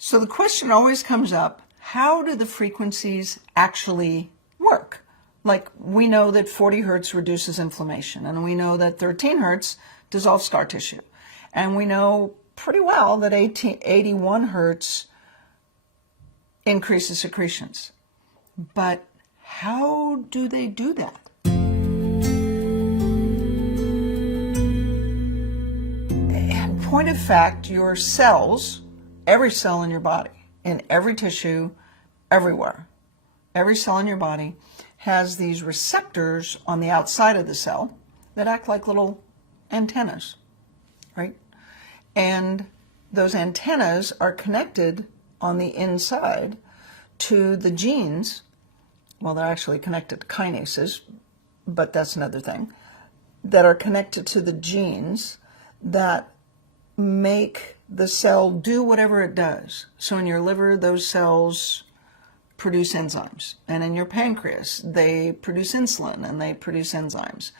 So the question always comes up, how do the frequencies actually work? Like, we know that 40 hertz reduces inflammation, and we know that 13 hertz dissolves scar tissue. And we know pretty well that 81 hertz increases secretions. But how do they do that? In point of fact, your cells, every cell in your body, in every tissue, everywhere, every cell in your body has these receptors on the outside of the cell that act like little antennas, right? And those antennas are connected on the inside to the genes. Well, they're actually connected to kinases, but that's another thing, that are connected to the genes that make the cell do whatever it does. So in your liver, those cells produce enzymes. And in your pancreas, they produce insulin and they produce enzymes.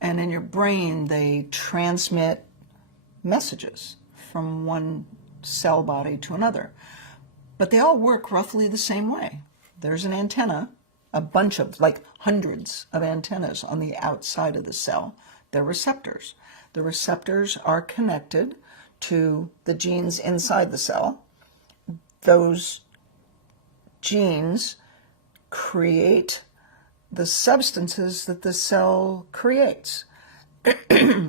And in your brain, they transmit messages from one cell body to another. But they all work roughly the same way. There's an antenna, a bunch of, like hundreds of antennas on the outside of the cell. They're receptors. The receptors are connected to the genes inside the cell. Those genes create the substances that the cell creates.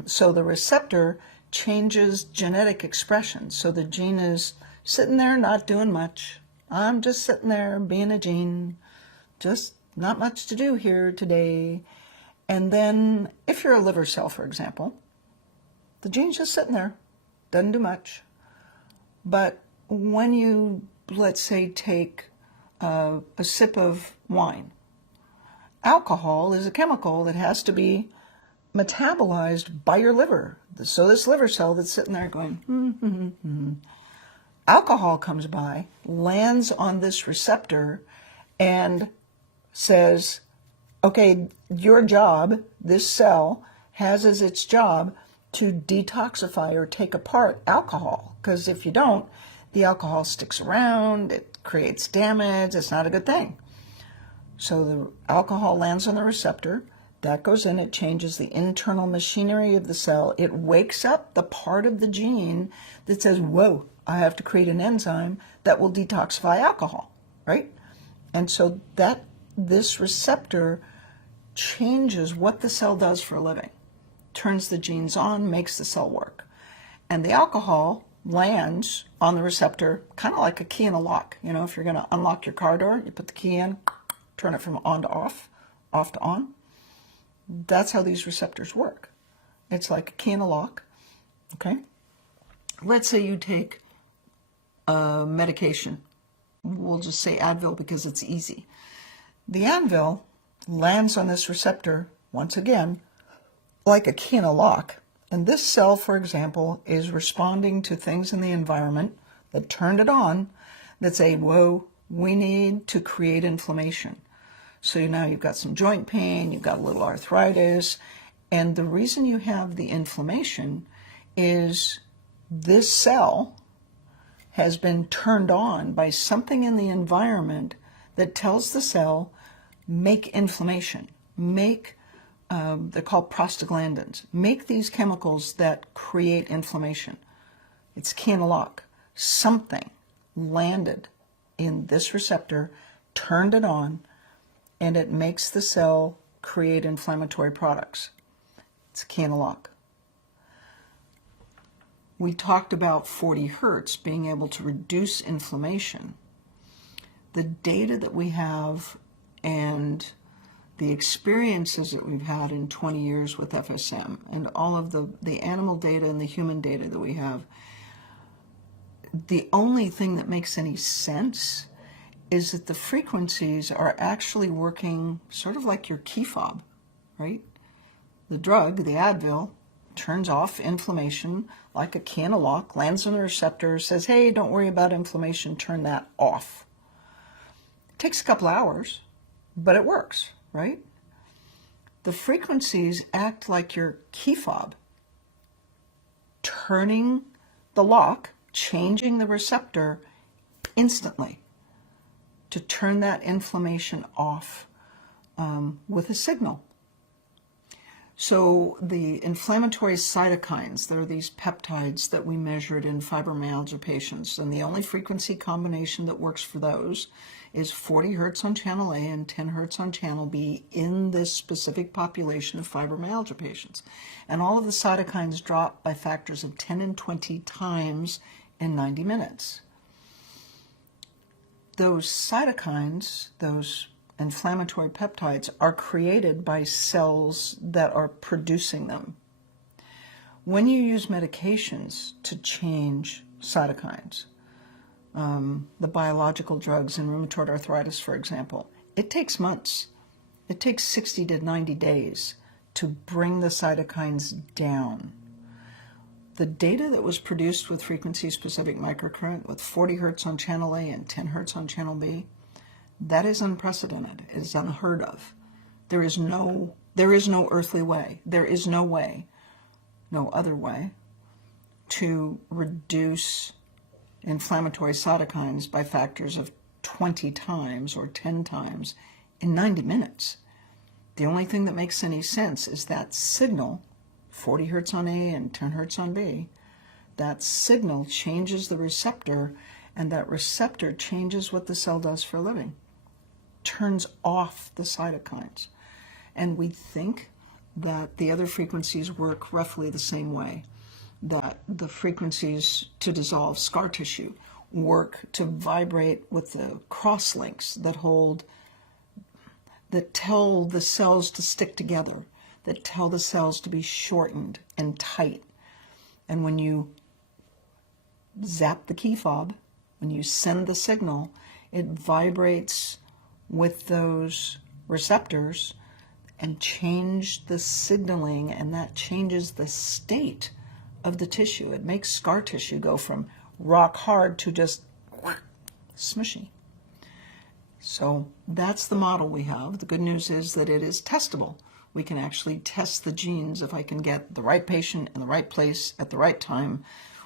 So the receptor changes genetic expression. So the gene is sitting there not doing much. I'm just sitting there being a gene, just not much to do here today. And then if you're a liver cell, for example, the gene's just sitting there, doesn't do much. But when you, let's say, take a sip of wine, alcohol is a chemical that has to be metabolized by your liver. So this liver cell that's sitting there going, alcohol comes by, lands on this receptor, and says, okay, your job, this cell, has as its job to detoxify or take apart alcohol. Because if you don't, the alcohol sticks around, it creates damage, it's not a good thing. So the alcohol lands on the receptor, that goes in, it changes the internal machinery of the cell, it wakes up the part of the gene that says, whoa, I have to create an enzyme that will detoxify alcohol, right? And so this receptor changes what the cell does for a living, turns the genes on, makes the cell work. And the alcohol lands on the receptor kind of like a key in a lock. You know, if you're going to unlock your car door, you put the key in, turn it from on to off, off to on. That's how these receptors work. It's like a key in a lock, okay? Let's say you take a medication. We'll just say Advil because it's easy. The Advil lands on this receptor, once again, like a key in a lock. And this cell, for example, is responding to things in the environment that turned it on that say, whoa, we need to create inflammation. So now you've got some joint pain, you've got a little arthritis, and the reason you have the inflammation is this cell has been turned on by something in the environment that tells the cell, make inflammation, make, they're called prostaglandins, make these chemicals that create inflammation. It's key in a lock. Something landed in this receptor, turned it on, and it makes the cell create inflammatory products. It's a key in a lock. We talked about 40 hertz being able to reduce inflammation. The data that we have and the experiences that we've had in 20 years with FSM and all of the animal data and the human data that we have, the only thing that makes any sense is that the frequencies are actually working sort of like your key fob, right? The drug, the Advil, turns off inflammation like a key in a lock, lands on the receptor, says, hey, don't worry about inflammation, turn that off. It takes a couple hours, but it works, right? The frequencies act like your key fob, turning the lock, changing the receptor instantly to turn that inflammation off with a signal. So the inflammatory cytokines, there are these peptides that we measured in fibromyalgia patients, and the only frequency combination that works for those is 40 hertz on channel A and 10 hertz on channel B in this specific population of fibromyalgia patients. And all of the cytokines drop by factors of 10 and 20 times in 90 minutes. Those cytokines, those inflammatory peptides, are created by cells that are producing them. When you use medications to change cytokines, the biological drugs in rheumatoid arthritis, for example, it takes months. It takes 60 to 90 days to bring the cytokines down. The data that was produced with frequency-specific microcurrent with 40 hertz on channel A and 10 hertz on channel B, that is unprecedented. It is unheard of. There is no earthly way. There is no way, no other way, to reduce inflammatory cytokines by factors of 20 times or 10 times in 90 minutes. The only thing that makes any sense is that signal, 40 hertz on A and 10 hertz on B, that signal changes the receptor, and that receptor changes what the cell does for a living. Turns off the cytokines. And we think that the other frequencies work roughly the same way, that the frequencies to dissolve scar tissue work to vibrate with the crosslinks that tell the cells to stick together, that tell the cells to be shortened and tight. And when you zap the key fob, when you send the signal, it vibrates with those receptors and change the signaling, and that changes the state of the tissue. It makes scar tissue go from rock hard to just smushy. So that's the model we have. The good news is that it is testable. We can actually test the genes. If I can get the right patient in the right place at the right time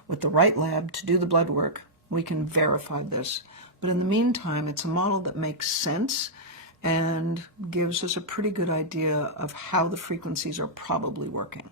with the right lab to do the blood work, we can verify this. But in the meantime, it's a model that makes sense and gives us a pretty good idea of how the frequencies are probably working.